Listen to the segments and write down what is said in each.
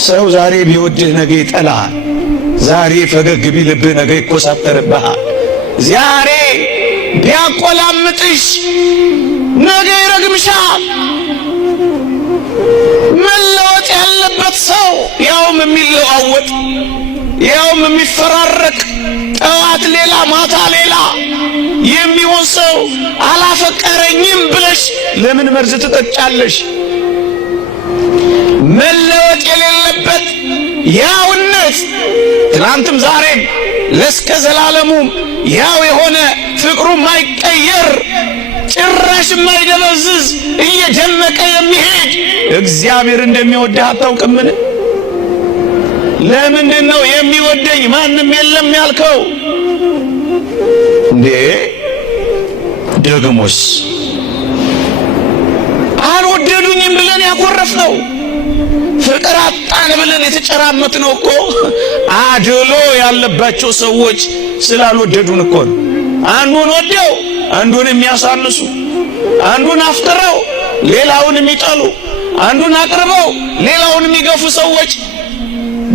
ሰው ዛሬ ቢወድህ ነገ ይጠላሃል። ዛሬ ፈገግ ቢልብህ ነገ ይኮሳተርብሃል። ዛሬ ቢያቆላምጥሽ ነገ ይረግምሻል። መለወጥ ያለበት ሰው ያውም የሚለዋወጥ ያውም የሚፈራረቅ ጠዋት ሌላ ማታ ሌላ የሚሆን ሰው አላፈቀረኝም ብለሽ ለምን መርዝ ትጠጫለሽ? መለወጥ የሌለበት ያውነት ትናንትም ዛሬም ለስከ ዘላለሙም ያው የሆነ ፍቅሩ ማይቀየር ጭራሽ ማይደበዝዝ እየደመቀ የሚሄድ እግዚአብሔር እንደሚወድህ አታውቅምን? ለምንድን ነው የሚወደኝ ማንም የለም ያልከው እንዴ? ደግሞስ አልወደዱኝም ብለን ያኮረፍነው ፍቅር አጣን ብለን የተጨራመትነው እኮ አድሎ ያለባቸው ሰዎች ስላልወደዱን እኮ ነው። አንዱን ወደው አንዱን የሚያሳንሱ፣ አንዱን አፍቅረው ሌላውን የሚጠሉ፣ አንዱን አቅርበው ሌላውን የሚገፉ ሰዎች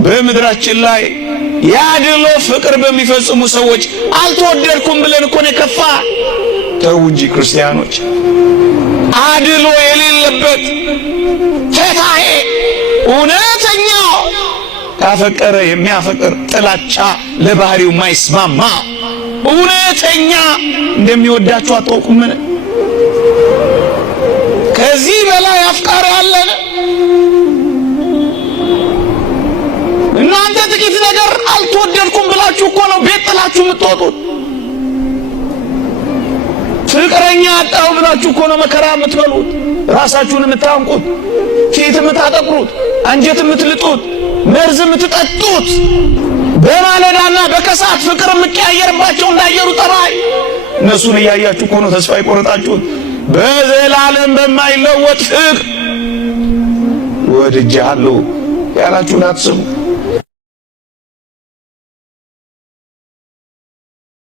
በምድራችን ላይ ያድሎ ፍቅር በሚፈጽሙ ሰዎች አልተወደድኩም ብለን እኮ ነው የከፋ። ተው እንጂ ክርስቲያኖች፣ አድሎ የሌለበት ፈታሄ እውነተኛ ካፈቀረ የሚያፈቅር ጥላቻ ለባህሪው ማይስማማ እውነተኛ እንደሚወዳችሁ አታውቁምን? ከዚህ በላይ አፍቃሪ አለን? እናንተ ጥቂት ነገር አልተወደድኩም ብላችሁ እኮ ነው ቤት ጥላችሁ የምትወጡት። ፍቅረኛ አጣው ብላችሁ እኮ ነው መከራ የምትበሉት፣ ራሳችሁን የምታንቁት፣ ፊት የምታጠቁሩት፣ አንጀት የምትልጡት፣ መርዝ የምትጠጡት፣ በማለዳና በከሳት ፍቅር የምትቀያየርባቸው እንዳየሩ ጠባይ እነሱን እያያችሁ እኮ ነው ተስፋ የቆረጣችሁት። በዘላለም በማይለወጥ ፍቅር ወድጄሃለሁ ያላችሁን አትስሙ።